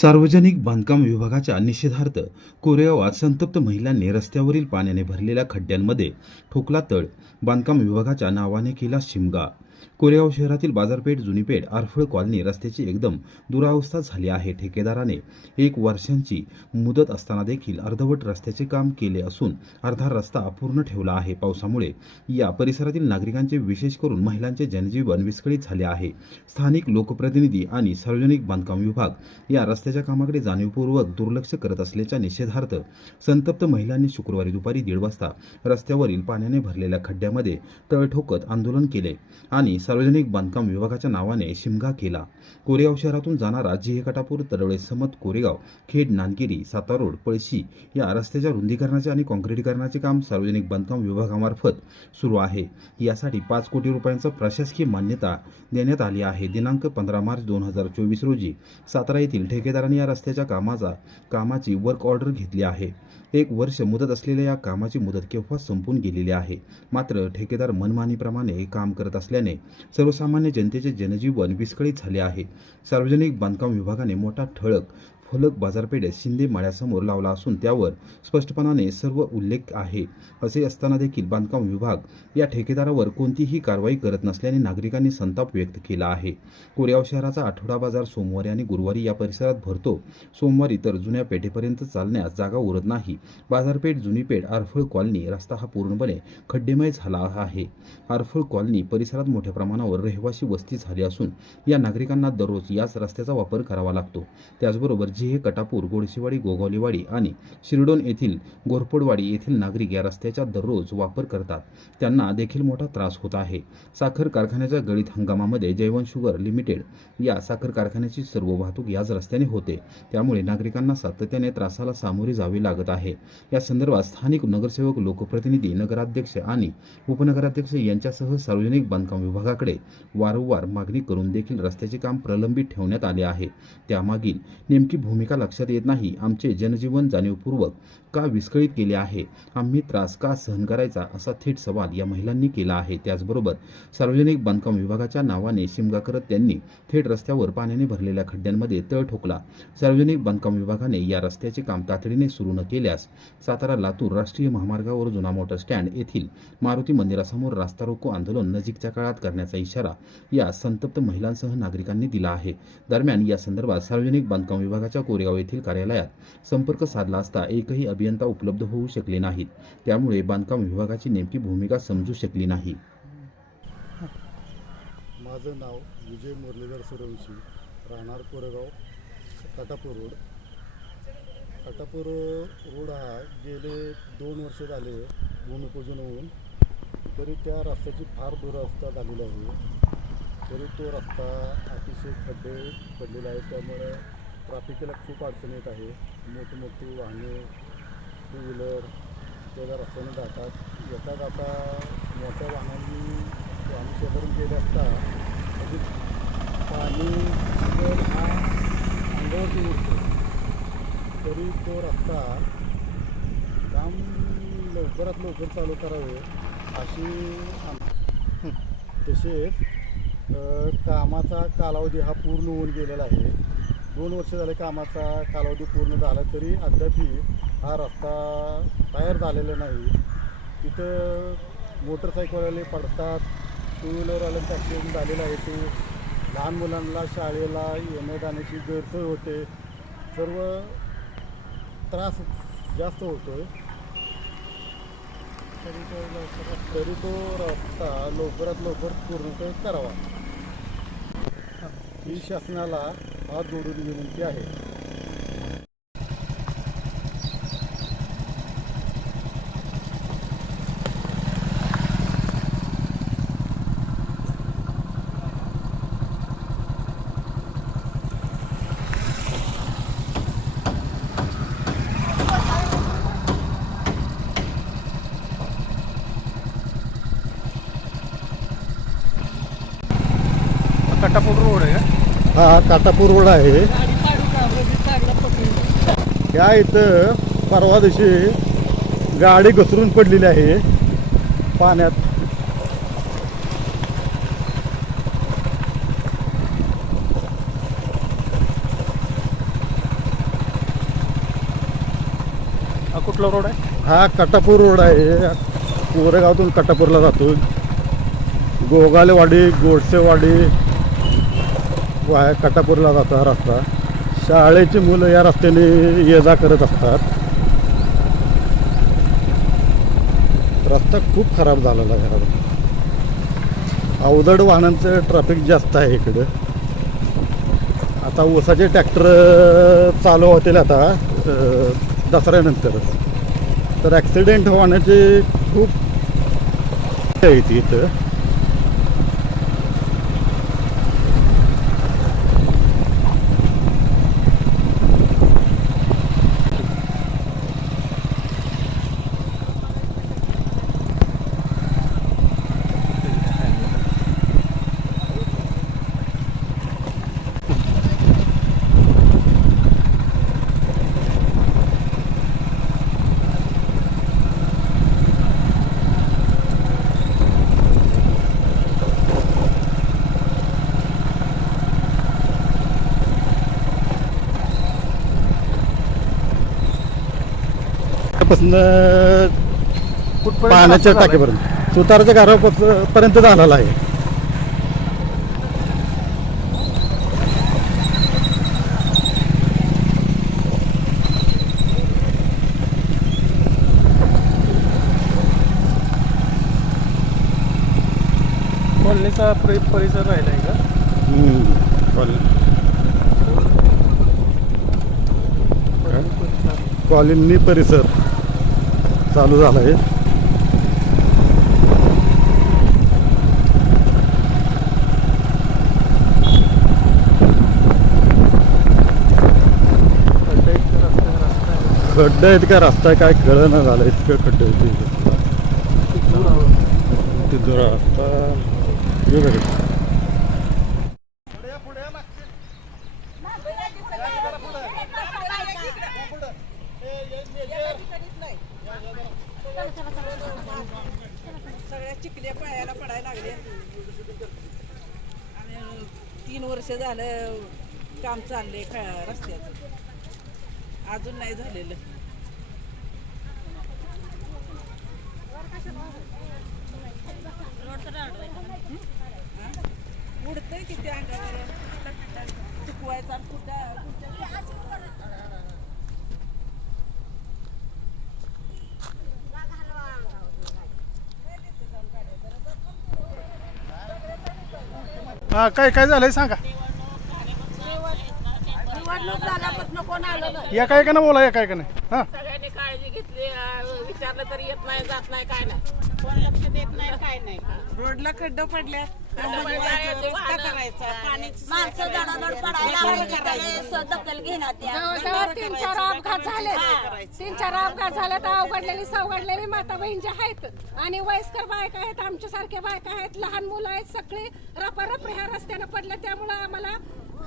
सार्वजनिक बांधकाम विभागाच्या निषेधार्थ कोरेगावात संतप्त महिलांनी रस्त्यावरील पाण्याने भरलेल्या खड्ड्यांमध्ये ठोकला तळ. बांधकाम विभागाच्या नावाने केला शिमगा. कोरेगाव शहरातील बाजारपेठ जुनीपेठ आरफळ कॉलनी रस्त्याची एकदम दुरावस्था झाली आहे. ठेकेदाराने एक वर्षांची मुदत असताना देखील अर्धवट रस्त्याचे काम केले असून अर्धा रस्ता अपूर्ण ठेवला आहे. पावसामुळे या परिसरातील नागरिकांचे विशेष करून महिलांचे जनजीवन विस्कळीत झाले आहे. स्थानिक लोकप्रतिनिधी आणि सार्वजनिक बांधकाम विभाग या रस्त्याच्या कामाकडे जाणीवपूर्वक दुर्लक्ष करत असल्याच्या निषेधार्थ संतप्त महिलांनी शुक्रवारी दुपारी दीड वाजता रस्त्यावरील पाण्याने भरलेल्या खड्ड्यामध्ये तळ ठोकत आंदोलन केले आणि सार्वजनिक बांधकाम विभागाच्या नावाने शिमगा केला. कोरेगाव शहरातून जाणारा जिहेकटापूर तडवळे समत कोरेगाव खेड नानगिरी सातारोड पळशी या रस्त्याच्या रुंदीकरणाचे आणि काँक्रीटीकरणाचे काम सार्वजनिक बांधकाम विभागामार्फत सुरू आहे. यासाठी पाच कोटी रुपयांचा प्रशासकीय मान्यता देण्यात आली आहे. दिनांक पंधरा मार्च दोन हजार चोवीस रोजी सातारा येथील ठेकेदाराने या रस्त्याच्या कामाचा कामाची वर्क ऑर्डर घेतली आहे. एक वर्ष मुदत असलेल्या या कामाची मुदत केव्हा संपून गेलेली आहे? मात्र ठेकेदार मनमानीप्रमाणे काम करत असल्याने सर्वसामान्य जनतेचे जनजीवन विस्कळीत झाले आहे. सार्वजनिक बांधकाम विभागाने मोठा ठळक फलक बाजारपेठेत शिंदे माळ्यासमोर लावला असून त्यावर स्पष्टपणाने सर्व उल्लेख आहे. असे असताना देखील बांधकाम विभाग या ठेकेदारावर कोणतीही कारवाई करत नसल्याने नागरिकांनी संताप व्यक्त केला आहे. कोरेगाव शहराचा आठवडा बाजार सोमवारी आणि गुरुवारी या परिसरात भरतो. सोमवारी तर जुन्या पेठेपर्यंत चालण्यास जागा उरत नाही. बाजारपेठ जुनी पेठ आरफळ कॉलनी रस्ता हा पूर्णपणे खड्डेमय झाला आहे. आरफळ कॉलनी परिसरात मोठ्या प्रमाणावर रहिवासी वस्ती झाली असून या नागरिकांना दररोज याच रस्त्याचा वापर करावा लागतो. त्याचबरोबर हे कटापूर गोडशीवाडी गोगावलीवाडी आणि शिरडोन येथील गोरपडवाडी येथील नागरिक या रस्त्याचा दररोज वापर करतात. त्यांना देखील मोठा त्रास होत आहे. साखर कारखान्याच्या गळीत हंगामामध्ये जयवंत शुगर लिमिटेड या साखर कारखान्याची सर्व वाहतूक याच रस्त्याने होते. त्यामुळे नागरिकांना सातत्याने त्रासाला सामोरे जावे लागत आहे. या संदर्भात स्थानिक नगरसेवक लोकप्रतिनिधी नगराध्यक्ष आणि उपनगराध्यक्ष यांच्यासह सार्वजनिक बांधकाम विभागाकडे वारंवार मागणी करून देखील रस्त्याचे काम प्रलंबित ठेवण्यात आले आहे. त्यामागील नेमकी भूमिका भूमिका लक्षात येत नाही. आमचे जनजीवन जाणीवपूर्वक का विस्कळीत केले आहे. आम्ही त्रास का सहन करायचा असा थेट सवाल या महिलांनी केला आहे. त्याचबरोबर सार्वजनिक बांधकाम विभागाच्या नावाने शिमगा करत त्यांनी थेट रस्त्यावर पाण्याने भरलेल्या खड्ड्यांमध्ये तळ ठोकला. सार्वजनिक बांधकाम विभागाने या रस्त्याचे काम तातडीने सुरू न केल्यास सातारा लातूर राष्ट्रीय महामार्गावर जुना मोटर स्टँड येथील मारुती मंदिरासमोर रास्ता रोको आंदोलन नजीकच्या काळात करण्याचा इशारा या संतप्त महिलांसह नागरिकांनी दिला आहे. दरम्यान या संदर्भात सार्वजनिक बांधकाम विभागाच्या कोरेगाव येथील कार्यालयात संपर्क साधला असता एकही अभियंता उपलब्ध होऊ शकले नाहीत. त्यामुळे बांधकाम विभागाची नेमकी भूमिका समजू शकली नाही. माझं नाव विजय मुरलीधर सूर्यवंशी राहणार कोरेगाव काटापूर रोड. काटापूर रोड हा गेले दोन वर्ष झाले भूमिपूजन होऊन तरी त्या रस्त्याची फार दुरवस्था झालेली आहे. तरी तो रस्ता अतिशय खड्डे पडलेला आहे त्यामुळे ट्रॅफिकला खूप अडचण येत आहे. मोठमोठी वाहने टू व्हीलर त्या रस्त्याने जातात. येता जाता मोठ्या वाहनांनी आम्ही शेजारून गेले असता म्हणजे पाणी चिखल हा अंगावरती उरतो तरी तो रस्ता काम लवकरात लवकर चालू करावे अशी आम- तसेच कामाचा कालावधी हा पूर्ण होऊन गेलेला आहे. दोन वर्ष झाले कामाचा कालावधी पूर्ण झाला तरी अद्यापही हा रस्ता तयार झालेला नाही. तिथं मोटरसायकलवाले पडतात टू व्हीलरवाल्यांचा ॲक्सिडेंट झालेला आहे ते. लहान मुलांना शाळेला येण्या जाण्याची गैरसोय होते. सर्व त्रास जास्त होतो तरी तो तरी तो रस्ता लवकरात लवकर पूर्ण करावा. ही शासनाला हात जोडून विनंती आहे. काटापूर हो, रोड आहे. या इथं परवा दिवशी गाडी घसरून पडलेली आहे पाण्यात. हा कुठला रोड आहे? हा कटापूर रोड आहे. कोरेगावतून कटापूरला जातो गोगालेवाडी गोडसेवाडी वाय कटापूरला जातो हा रस्ता. शाळेची मुलं या रस्त्याने ये जा करत असतात. रस्ता खूप खराब झालेला आहे. अवजड वाहनांचं ट्रॅफिक जास्त आहे इकडं. आता ऊसाचे ट्रॅक्टर चालू होतील आता दसऱ्यानंतर. तर ॲक्सिडेंट होण्याची खूप आहे ती इथं. पासून कुठपर्यंत पाण्याच्या? टाकीपर्यंत सुताराच्या घरापर्यंत झालेला आहे कॉलनीचा परिसर राहिला आहे का हम्म. कॉल- परिसर. कॉलनी परिसर चालू झाला आहे खड्डे आहेत का रस्ता रस्ता रस्ता काय कळना झालं इतकं खड्डे आहेत. इथे. किती दूर आहोत? ते जरा आता हे बघा. सगळ्या चिखल्या पायाला पडायला लागले. आणि तीन वर्ष झालं काम चाललंय ख- रस्त्याचं. अजून नाही झालेलं. उडतंय किती अंगावर? चुकवायचा आणि कुठं हा काय काय झालंय सांगा. निवडणूक झाल्यापासून कोण आलं नाही. एका एकानं बोला एका एकाने हा. सगळ्यांनी काळजी घेतली अं, विचारलं तरी येत नाही जात नाही काय नाही. कोण लक्ष देत नाही काय नाही. रोडला खड्ड पडल्या माणसं दणादण पडायला लागली त्याला दखल घेण्यात या. जवळजवळ तीन चार अपघात झाले तीन चार अपघात झाले तर अवघडलेली सवघडलेली माता बहीण जे आहेत आणि वयस्कर बायका आहेत आमच्यासारख्या बायका आहेत लहान मुलं आहेत सगळे रपारप ह्या रस्त्यानं पडले. त्यामुळं आम्हाला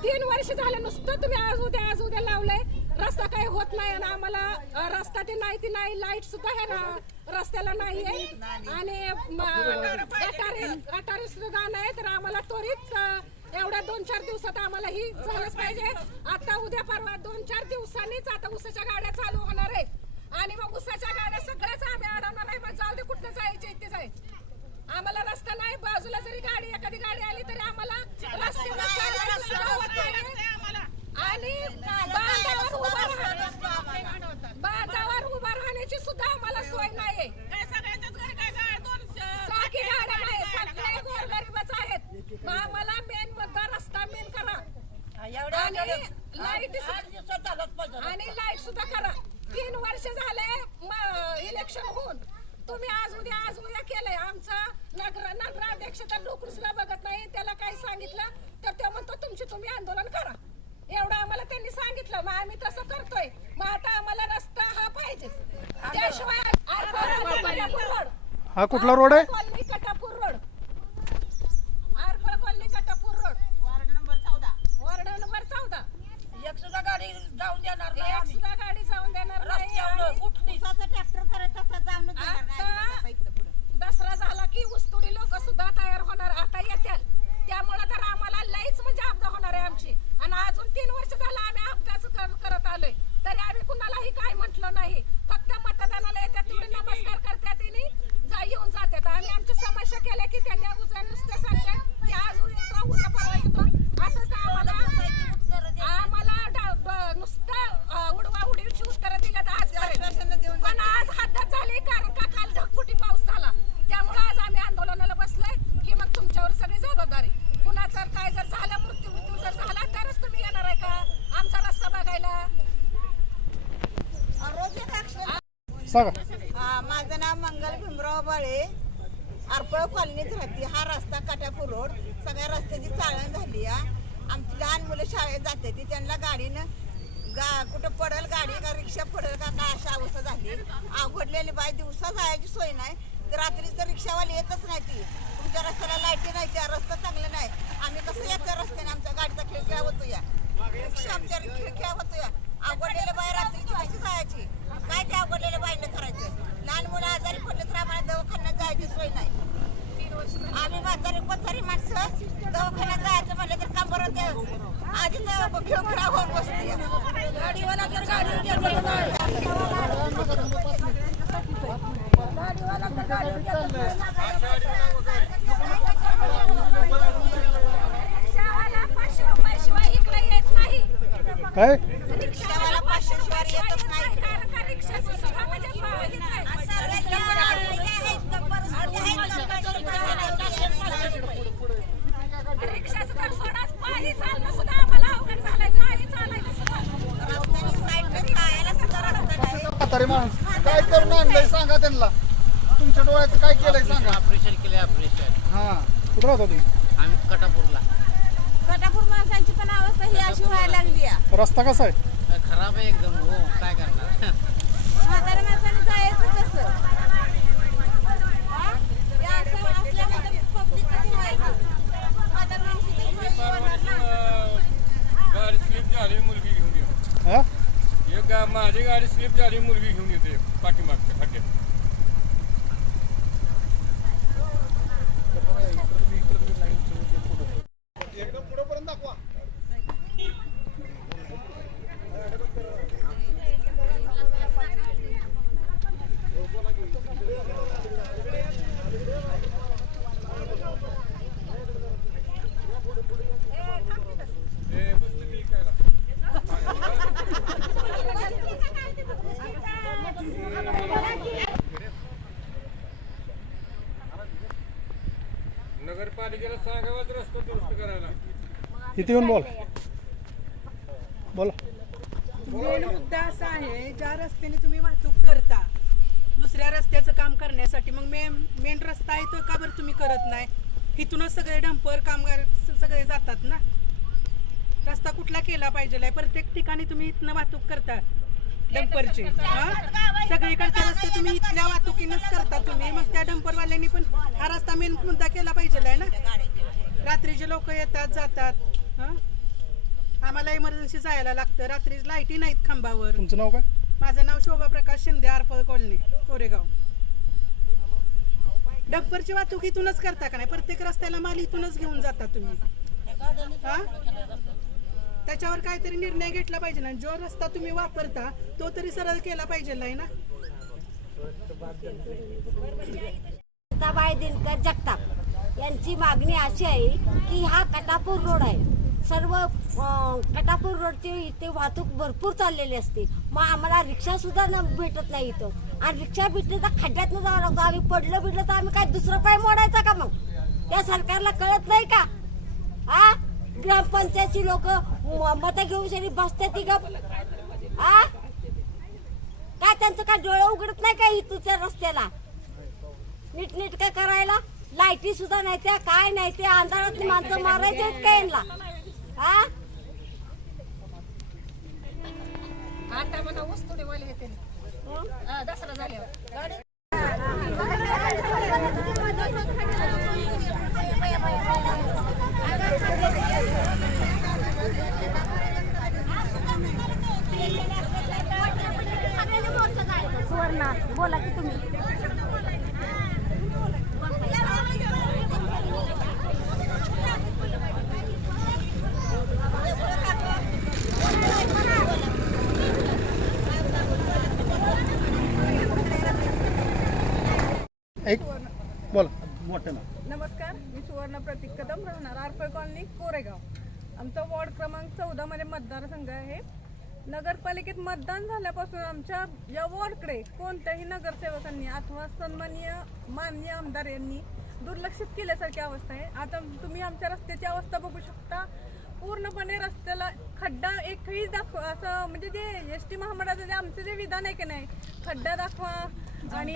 तीन वर्ष झाले नुसतं तुम्ही आज उद्या आज उद्या लावलंय. रस्ता काही होत नाही आणि आम्हाला रस्ता ते नाही ती नाही लाइट सुद्धा आहे ना रस्त्याला नाहीये आणि अटारी गटारी सुद्धा नाही तर आम्हाला त्वरित एवढ्या दोन चार दिवसात आम्हाला ही झालंच पाहिजे. आता उद्या परवा दोन चार दिवसांनीच आता उसाच्या गाड्या चालू होणार आहेत. आणि मग उसाच्या गाड्या सगळ्याच आम्ही अडवणार नाही मग जाऊ दे कुठं जायचे इथे जायचे. आम्हाला रस्ता नाही बाजूला जरी गाडी एखादी गाडी आली तरी आम्हाला रस्त्यावर चालायला. आणि बांधावर उभा राहण्या- बांधावर उभा राहण्याची सुद्धा आम्हाला सोय नाही सारखी गाड्या नाही सगळे गोरगरीबच आहेत मग आम्हाला मेन मुद्दा रस्ता मेन करा आणि लाइट आणि लाइट सुद्धा करा तीन वर्ष झाले इलेक्शन होऊन तुम्ही आज उद्या आज उद्या केलंय आमचा नगर नगराध्यक्ष तर लोक सुद्धा बघत नाही त्याला काही सांगितलं तर ते म्हणतो तुमचे तुम्ही आंदोलन करा एवढं आम्हाला त्यांनी सांगितलं मग आम्ही तसं करतोय मग आता आम्हाला रस्ता हा पाहिजे त्याशिवाय आरपार कटापूर रोड हा कुठला रोड आहे कॉलनी कटापूर रोड आरपार colony Katapur road ward number चौदा वार्ड नंबर चौदा एक सुद्धा गाडी जाऊन देणार नाही एक आम्ही. सुद्धा गाडी जाऊन देणार नाही रस्त्यावर आणि कुठली ट्रॅक्टर करत असतात जाऊन देणार नाही. आता दसरा झाला की ऊसतोडी लोक सुद्धा तयार होणार आता येतील त्यामुळे तर आम्हाला लईच म्हणजे अपघात होणार आहे आमची आणि अजून तीन वर्ष झालं आम्ही अपघात कर- करत आलोय तरी आम्ही कुणालाही काय म्हटलं नाही फक्त फक्त मतदानाला येतात तेवढे नमस्कार करतात आणि जा येऊन जातात आम्ही आमच्या समस्या केल्या की त्यांनी उद्या नुसते सांगतात की आज येतो उद्या परवा येतो असंच आम्हाला आम्हाला डा- ब- नुसतं अं, उडवा उडीची उत्तरं दिल्यात आज पण आज हद्दच झाली कारण का काल ढगफुटी पाऊस झाला त्यामुळे आज आम्ही आंदोलनाला बसलोय की मग तुमच्यावर सगळी जबाबदारी कुणाचं काय जर झालं मृत्यू मृत्यू जर झाला तरच तुम्ही येणार आहे का आमचा रस्ता बघायला सांगा हा, माझं नाव मंगल भीमराव बाळे आरपळ कॉलनीत राहते हा रस्ता काटापूर रोड सगळ्या रस्त्याची चाळण झाली आमची लहान मुलं शाळेत जाते ती त्यांना गाडीनं गा कुठं पडल गाडी का रिक्षा पडल का काय अशा अवस्था झाली. अवघडलेली बाय दिवसा जायची सोय नाही तर रात्री तर रिक्षावाली येतच नाही ती. तुमच्या रस्त्याला लाईटी नाही त्या रस्ता चांगला नाही. आम्ही कसं येतो रस्त्याने आमच्या गाडीचा खिडक्या होतो या रिक्षा आमच्या खिडक्या होतो या आवडलेल्या बाय रात्री कशी जायची? काय ते आवडलेल्या बाईनं करायचं? लहान मुलं आजारी पडले तर आम्हाला दवाखान्यात जायची सोय नाही. आम्ही म्हातारी कोतारी माणसं. दवाखान्यात जायचं म्हणलं तर काम बरं ते खेळ खेळावर बसते गाडीवाला तर गाडीवाला काय? रिक्षावाला पाचशे रुपये येतच नाही. रिक्षाचं सुद्धा म्हणजे भावनेच आहे. रिक्षाचं तर सोडाच पायी चालणं सुद्धा आम्हाला अवघड झालंय पायी चालायला सुद्धा म्हातारी माणूस. काय करून आणलंय सांगा त्यांना. तुमच्या डोळ्याचं काय केलंय सांगा. ऑपरेशन केले ऑपरेशन हा. कुठं राहता तुम्ही? आम्ही कटापूरला. कटापूर माणसांची पण अवस्था ही अशी व्हायला लागली आहे. रस्ता कसा आहे? खराब आहे एकदम हो. काय करणार? म्हाताऱ्या माणसाने जायचं कसं? हा? हे असं असल्यानंतर public कसं व्हायचं? म्हाताऱ्या माणसाची तर सोय होणार ना. गाडी स्लिप झाली एक गा- माझी गाडी स्लिप झाली मुलगी घेऊन येते पाठीमागच्या खड्ड्यात ए, बस तुम्ही इकायला. नगरपालिकेला सांगावाच रस्ता दुरुस्त करायला इथे येऊन बोल. बोला. मेन मुद्दा असा आहे ज्या रस्त्याने तुम्ही वाहतूक करता दुसऱ्या रस्त्याचं काम करण्यासाठी मग मेन मेन रस्ता आहे तो का बरं तुम्ही करत नाही? इथूनच सगळे डंपर कामगार सगळे जातात ना? रस्ता कुठला केला पाहिजे प्रत्येक ठिकाणी तुम्ही इथनं वाहतूक करता. डंपरची. हा? सगळीकडचे रस्ते तुम्ही इथल्या वाहतुकीनंच करता तुम्ही. मग त्या डंपरवाल्यांनी पण हा रस्ता मेन मुद्दा केला पाहिजे आहे ना? रात्रीचे लोक येतात जातात. हा? आम्हाला इमर्जन्सी जायला लागतं. रात्री लाईटी नाहीत खांबावर. तुमचं नाव काय? माझं नाव शोभा प्रकाश शिंदे आरपळ कॉलनी कोरेगाव. डंपरची वाहतूक इथूनच करता का नाही? प्रत्येक रस्त्याला माल इथूनच घेऊन जाता तुम्ही. हा? त्याच्यावर काहीतरी निर्णय घेतला पाहिजे ना. जो रस्ता तुम्ही वापरता तो तरी सरळ केला पाहिजे ना? सीताबाई दिनकर जगताप. यांची मागणी अशी आहे की हा कटापूर रोड आहे. सर्व कटापूर रोडची इथे वाहतूक भरपूर चाललेली असते. मग आम्हाला रिक्षा सुद्धा न भेटत नाही इथं. आणि रिक्षा भेटली तर खड्ड्यातनं जावं लागतो. आम्ही पडलं बिडलं तर आम्ही काय दुसरं पाय मोडायचा का मग? त्या सरकारला कळत नाही का? हा ग्रामपंचायतची लोक मतं घेऊन शरी बसते ती का हा काय त्यांचं काय डोळं उघडत नाही का इथूच्या रस्त्याला? नीट नीट काय करायला? लाईटी सुद्धा नाही त्या काय नाही ते अंधारात माणसं मारायचे आहेत का यांना? हा आता म्हणा वस्तू हा, दसरा झाल्यावर. करणार. बोला की तुम्ही ऐक बोला मोठं ना नमस्कार मी सुवर्ण प्रतीक कदम राहणार आरपळ कॉलनी कोरेगाव आमचा वॉर्ड क्रमांक चौदा मध्ये मतदारसंघ आहे नगरपालिकेत मतदान झाल्यापासून आमच्या या वॉर्डकडे कोणत्याही नगरसेवकांनी अथवा सन्माननीय माननीय आमदार यांनी दुर्लक्षित केल्यासारखी अवस्था आहे. आता तुम्ही आमच्या रस्त्याची अवस्था बघू शकता. पूर्णपणे रस्त्याला खड्डा एकही दाखवा असं म्हणजे जे एस टी महामंडळाचं जे आमचं जे विधान आहे की नाही खड्डा दाखवा आणि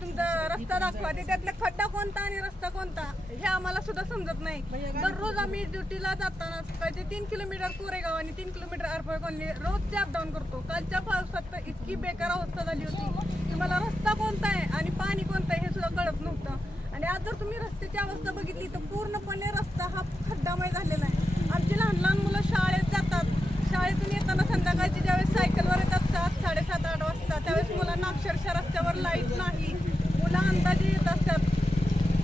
तुमचा रस्ता दाखवा. ते त्यातला खड्डा कोणता आणि रस्ता कोणता हे आम्हाला सुद्धा समजत नाही. दररोज आम्ही ड्युटीला जाताना सकाळचे तीन किलोमीटर कोरेगाव आणि तीन किलोमीटर आरपळ कॉलनी रोजचे अपडाऊन करतो. कालच्या पावसात तर इतकी बेकार अवस्था झाली होती की मला रस्ता कोणता आहे आणि पाणी कोणतं आहे हे सुद्धा कळत नव्हतं. आणि आज जर तुम्ही रस्त्याची अवस्था बघितली तर पूर्णपणे रस्ता हा खड्डामय झालेला आहे. आमची लहान लहान मुलं शाळेत जातात. शाळेतून येताना संध्याकाळची ज्यावेळेस सायकलवर येतात सात साडेसात आठ वाजता त्यावेळेस मुलांना अक्षरशः रस्त्यावर लाइट नाही. मुलं अंदाजे येत असतात.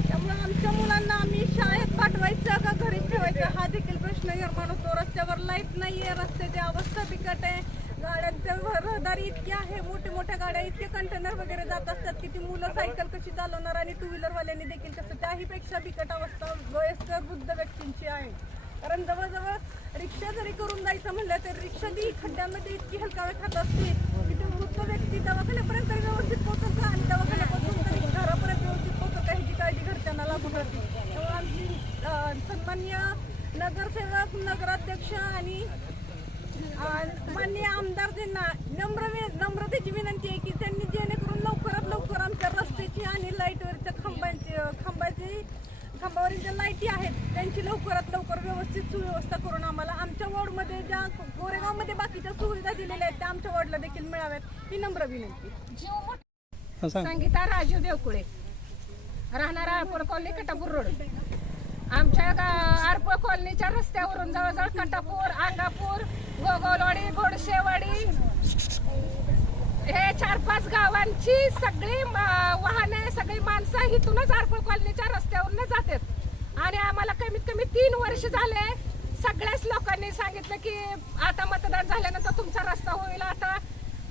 त्यामुळे आमच्या मुलांना आम्ही शाळेत पाठवायचं का घरीच ठेवायचं? हा देखील प्रश्न निर्माण होतो. रस्त्यावर लाइट नाही आहे रस्त्याची अवस्था बिकट आहे. गाड्यांच्या रहदारी इतकी आहे. मोठ्या मोठ्या गाड्या इतके कंटेनर वगैरे जात असतात की ती मुलं सायकल कशी चालवणार? आणि टू व्हीलरवाल्यांनी देखील कसं त्याहीपेक्षा बिकट अवस्था वयस्कर वृद्ध व्यक्तींची आहे. कारण जवळजवळ रिक्षा जरी करून जायचं म्हणलं तर रिक्षा ती खड्ड्यामध्ये इतकी हलकावे खात असते. की ते वृद्ध व्यक्ती दवाखान्यापर्यंत व्यवस्थित पोहोचत का आणि दवाखान्यापासून तरी घरापर्यंत व्यवस्थित पोहोचत का ह्याची काळजी घरच्यांना लागू राहते. तेव्हा आमची सन्मान्य नगरसेवक नगराध्यक्ष आणि मान्य आमदार त्यांना नम्र नम्रतेची विनंती आहे की त्यांनी जेणेकरून लवकरात लवकर आमच्या रस्त्याची आणि लाईटवरच्या खांबांची खांबाची खांबावरील ज्या लाईटी आहेत त्यांची लवकरात लवकर व्यवस्थित सुव्यवस्था करून आम्हाला आमच्या वॉर्डमध्ये ज्या गोरेगावमध्ये बाकीच्या सुविधा दिलेल्या आहेत त्या आमच्या वॉर्डला देखील मिळाव्यात. ही नम्र विनंती. सांग. संगीता राजू देवकुळे. राहणार आरपूर कॉलनी कटापूर रोड. आमच्या आरपूर कॉलनीच्या रस्त्यावरून जवळजवळ कटापूर अंगापूर गोगोलवाडी गोडशेवाडी हे चार गावांची सगळी वाहने सगळी माणसं इथूनच आरपूर कॉलनीच्या रस्त्यावरून जातात. आणि आम्हाला कमीत कमी तीन वर्ष झाले सगळ्याच लोकांनी सांगितलं की आता मतदान झाल्यानंतर तुमचा रस्ता होईल आता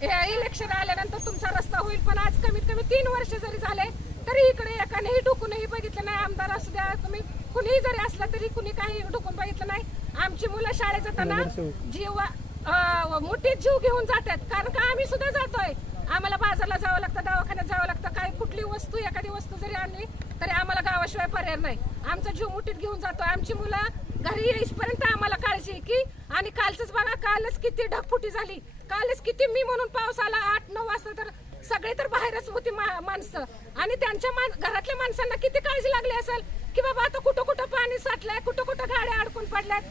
हे इलेक्शन आल्यानंतर तुमचा रस्ता होईल. पण आज कमीत कमी तीन वर्ष जरी झाले तरी इकडे एकानेही डुकूनही बघितलं नाही. आमदार असू द्या तुम्ही कुणीही जरी असलं तरी कुणी काही डुकून बघितलं नाही. आमची मुलं शाळेत जाताना जीव मोठे जीव घेऊन जातात. कारण का आम्ही सुद्धा जातोय. आम्हाला बाजारला जावं लागतं दवाखान्यात जावं लागतं. काही कुठली वस्तू एखादी वस्तू जरी आणली तरी आम्हाला गावाशिवाय पर्याय नाही. आमचा जीव मुठीत घेऊन जातो. आमची मुलं घरी येईपर्यंत आम्हाला काळजी की आणि कालच बघा कालच किती ढगफुटी झाली. कालच किती मी म्हणून पाऊस आला आठ नऊ वाजता तर सगळे तर बाहेरच होती मा- माणसं. आणि त्यांच्या घरातल्या माणसांना किती काळजी लागली असेल की बाबा आता कुठं कुठं पाणी साठलंय कुठं कुठं गाड्या अडकून पडल्यात.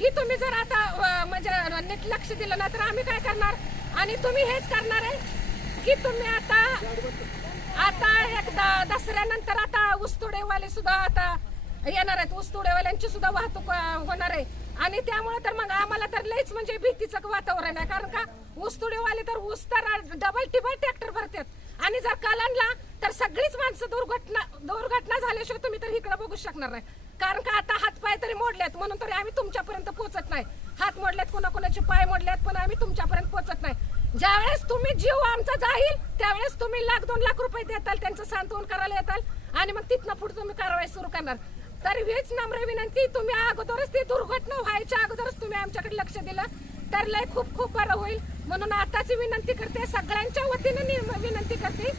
ही तुम्ही जर आता म्हणजे नीट लक्ष दिलं ना तर आम्ही काय करणार? आणि तुम्ही हेच करणार आहे? की तुम्ही आता आता एकदा दसऱ्यानंतर आता उस्तुडेवाले सुद्धा आता येणार आहेत. उस्तुडेवाल्यांची सुद्धा वाहतूक होणार आहे. आणि त्यामुळे तर मग आम्हाला तर लईच म्हणजे भीतीचं वातावरण आहे. कारण का उस्तुडेवाले तर ऊस तर डबल टिबल ट्रॅक्टर भरतात. आणि जर कालांना तर सगळीच माणसं दुर्घटना दुर्घटना झाल्याशिवाय तुम्ही तर इकडे बघू शकणार नाही. कारण का आता हात पाय तरी मोडलेत म्हणून तरी आम्ही तुमच्यापर्यंत पोहोचत नाही. हात मोडलेत कोणाकोणाचे पाय मोडलेत पण आम्ही तुमच्यापर्यंत पोहोचत नाही. ज्यावेळेस तुम्ही जीव आमचा जाईल त्यावेळेस तुम्ही लाख दोन लाख रुपये देताल त्यांचं सांत्वन करायला येताल. आणि मग तिथनं पुढे तुम्ही कारवाई सुरू करणार. तर हीच नम्र विनंती तुम्ही अगोदरच ती दुर्घटना व्हायच्या अगोदरच तुम्ही आमच्याकडे लक्ष दिलं. तर लय खूप खूप बरं होईल. म्हणून आताची विनंती करते सगळ्यांच्या वतीने विनंती करते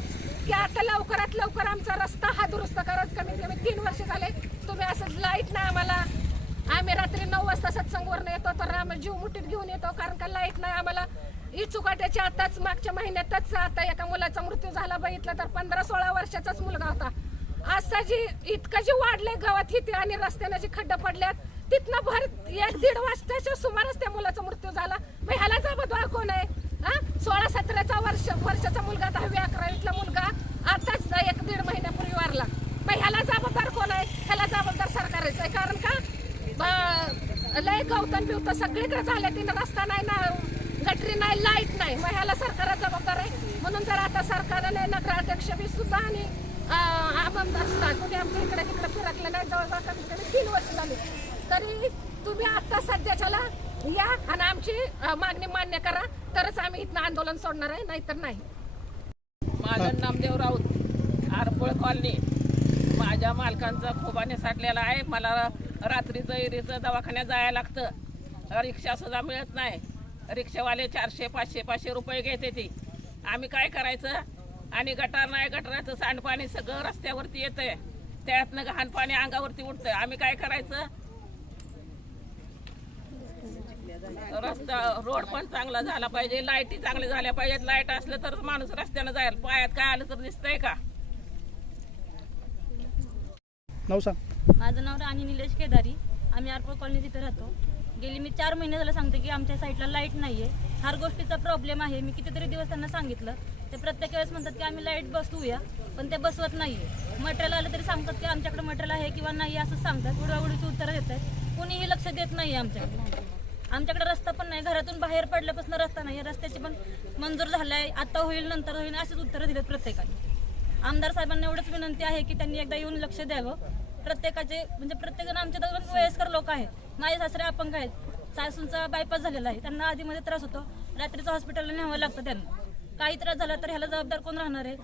की आता लवकरात लवकर आमचा रस्ता हा दुरुस्त करत कमीत कमी तीन वर्ष झाले तुम्ही असंच लाइट नाही आम्हाला. आम्ही रात्री नऊ वाजता सत्संगवरनं येतो तर आम्हाला जीव मुठीत घेऊन येतो कारण का लाइट नाही आम्हाला. ही इचुकाट्याच्या आताच मागच्या महिन्यातच आता एका मुलाचा मृत्यू झाला बघितलं तर पंधरा सोळा वर्षाचाच मुलगा होता. असं जी इतकं जी वाढले गावात इथे आणि रस्त्यानं जी खड्डा पडल्यात तिथनं भर एक दीड वाजताच्या सुमारच त्या मुलाचा मृत्यू झाला. मग ह्याला जबाबदार कोण आहे? हा? सोळा सतराचा वर्ष वर्षाचा मुलगा दहावी अकरावीतला मुलगा आताच एक दीड महिन्यापूर्वी वारला. मग ह्याला जबाबदार कोण आहे? ह्याला जबाबदार सरकारच आहे. कारण का? लय गवतन बिवतं सगळीकडे झाले तिनं रस्ता नाही ना गटरी नाही लाइट नाही. मग ह्याला सरकार जबाबदार आहे. म्हणून जर आता सरकारने नगराध्यक्ष बी सुद्धा आणि अं, आमदार सुद्धा कुठे आमच्या इकडे तिकडे फिरकलं नाही जवळजवळ कमीत कमी तीन वर्ष झाली. तरी तुम्ही आता सध्याच्याला या आणि आमची मागणी मान्य करा. तरच आम्ही इथनं आंदोलन सोडणार आहे नाहीतर नाही. माझं नामदेव राऊत आरपोळ कॉलनी. माझ्या मालकांचा खोबाने साठलेला आहे. मला रात्रीचं इरीचं दवाखान्यात जायला लागतं. रिक्षा सुद्धा मिळत नाही. रिक्षावाले चारशे पाचशे पाचशे रुपये घेते ती. आम्ही काय करायचं? आणि गटार नाही गटाराचं सांडपाणी सगळं रस्त्यावरती येतंय. त्यातनं घाण पाणी अंगावरती उठतंय आम्ही काय करायचं? रस्ता रोड पण चांगला झाला पाहिजे. लाईटी चांगल्या झाल्या पाहिजेत. लाइट असलं तर माणूस रस्त्यानं जाईल पायात काय आलं तर दिसतंय का? नाव सांग. माझं नाव राणी निलेश केदारी. आम्ही आरपोळ कॉलनी तिथे राहतो. गेली मी चार महिने झालं सांगते की आमच्या साईडला लाइट नाही आहे हर गोष्टीचा प्रॉब्लेम आहे. मी कितीतरी दिवस त्यांना सांगितलं. ते प्रत्येक वेळेस म्हणतात की आम्ही लाइट बसवूया पण ते बसवत नाही आहे मटेरियल आलं तरी सांगतात की आमच्याकडे मटेरियल आहे किंवा नाही असं सांगतात. उडवाउडीची उत्तरं देत आहेत कुणीही लक्ष देत नाही आमच्याकडे. आमच्याकडे रस्ता पण नाही. घरातून बाहेर पडल्यापासून रस्ता नाही. रस्त्याची पण मंजूर झालाय. आता होईल नंतर होईल अशीच उत्तरं दिलेत प्रत्येकाने. आमदार साहेबांना एवढंच विनंती आहे की त्यांनी एकदा येऊन लक्ष द्यावं. प्रत्येकाचे म्हणजे प्रत्येकजण आमच्या दरम्यान वयस्कर लोक आहेत. माझे सासरे अपंग आहेत. सासूंचा बायपास झालेला आहे. त्यांना आधीमध्ये त्रास होतो. रात्रीचं हॉस्पिटलला न्यावं लागतं त्यांना. काही त्रास झाला तर ह्याला जबाबदार कोण राहणार आहे?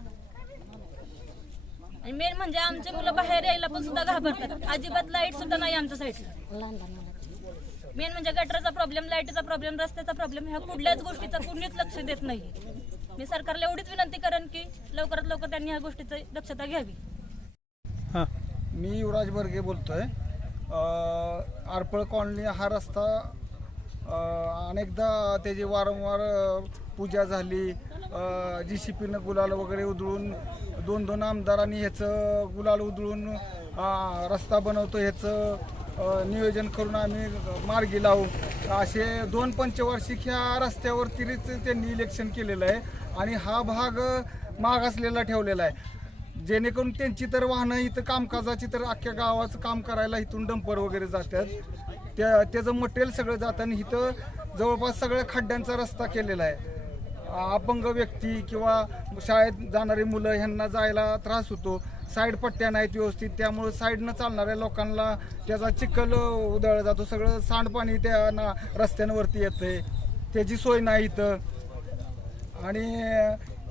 आणि मेन म्हणजे आमचे मुलं बाहेर यायला पण सुद्धा घाबरतात. अजिबात लाइट सुद्धा नाही आमच्या साईडला मेन म्हणजे गटरचा प्रॉब्लेम लाईटीचा प्रॉब्लेम रस्त्याचा प्रॉब्लेम ह्या कुठल्याच गोष्टीचा कुणीच लक्ष देत नाही. मी सरकारला एवढीच विनंती करेन की लवकरात लवकर त्यांनी ह्या गोष्टीची दक्षता घ्यावी. हां. मी युवराज बर्गे बोलतोय. आरपळ कॉलनी हा रस्ता अनेकदा त्याची वारंवार पूजा झाली. जी सी पीनं गुलाल वगैरे उधळून दोन दोन आमदारांनी ह्याचं गुलाल उधळून रस्ता बनवतो ह्याचं नियोजन करून आम्ही मार्गी लावू. असे दोन पंचवार्षिक ह्या रस्त्यावरतीच त्यांनी इलेक्शन केलेलं आहे. आणि हा भाग मागासलेला ठेवलेला आहे. जेणेकरून त्यांची तर वाहनं इथं कामकाजाची तर अख्ख्या गावाचं काम करायला इथून डंपर वगैरे जातात. त्या त्याचं मटेरियल सगळं जातं आणि इथं जवळपास सगळ्या खड्ड्यांचा रस्ता केलेला आहे. अपंग व्यक्ती किंवा शाळेत जाणारी मुलं ह्यांना जायला त्रास होतो. साईड पट्ट्या नाहीत व्यवस्थित त्यामुळं साईडनं चालणाऱ्या लोकांना त्याचा चिखल उधळला जातो. सगळं सांडपाणी त्या ना रस्त्यांवरती येतंय. त्याची सोय नाही इथं. आणि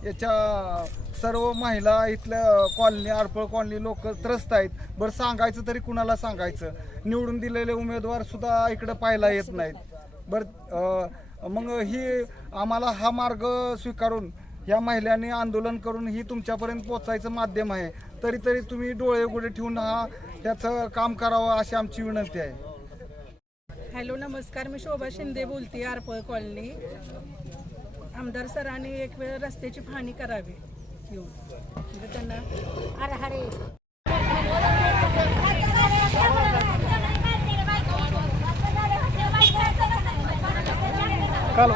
याच्या सर्व महिला इथल्या कॉलनी आरपळ कॉलनी लोक त्रस्त आहेत. बरं सांगायचं तरी कुणाला सांगायचं? निवडून दिलेले उमेदवार सुद्धा इकडं पाहायला येत नाहीत. बरं मग ही आम्हाला हा मार्ग स्वीकारून या महिलांनी आंदोलन करून ही तुमच्यापर्यंत पोचायचं माध्यम आहे. तरी तरी तुम्ही डोळे उघडे ठेवून हा त्याचं काम करावं अशी आमची विनंती आहे. हॅलो नमस्कार. मी शोभा शिंदे बोलते आरपळ कॉलनी. आमदार सरांनी एक वेळ रस्त्याची पाहणी करावी. येऊन. म्हणजे त्यांना अरे हरे कालो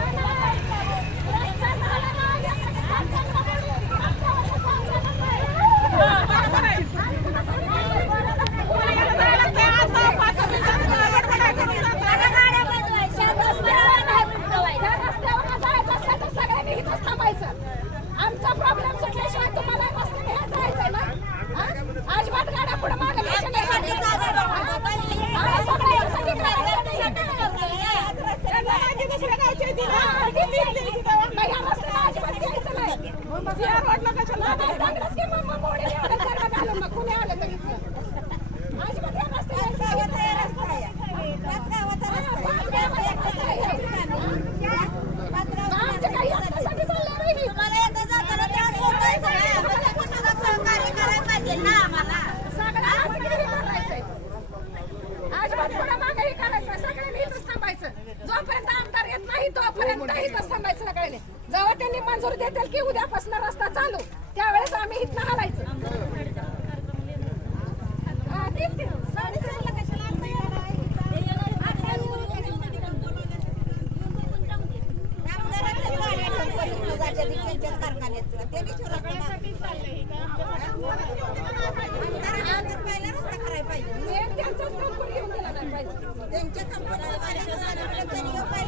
त्या रस्त्यावर जायचं असलं तर सगळ्यांनी इथंच थांबायचं आमचा प्रॉब्लेम सुटल्याशिवाय तुम्हाला रस्ते घ्यायला जायचंय ना हा? अजिबात गाड्या पुढे मागे घ्यायच्या नाही. आम्ही सगळ्यांच्यासाठी करायचं. मग या रस्त्याला अजिबात घ्यायचं नाही. मग या रोडला कशाला? नाही, काँग्रेस की मग मग मोडीने एवढं सर्व घालून मग कुणी आलं तर इथनं. अजिबात या रस्त्याला आमच्या काही याच्यासाठी चाललं नाही. सगळ्यांना आमच्याकडे करायचंय. अजिबात पुढं मागे हे करायचं नाही. सगळ्यांनी इथंच थांबायचं. जोपर्यंत आमदार येत नाही तोपर्यंत इथंच थांबायचं सगळ्यांनी जेव्हा त्यांनी मंजुरी देतील की उद्यापासून रस्ता चालू त्यावेळेस आम्ही इथनं हालायचं हा, तेच की. साडेचारला कशाला आणता येणार? मेन त्यांचाच नंबर घेऊन दिला नाही पाहिजे. नाहीच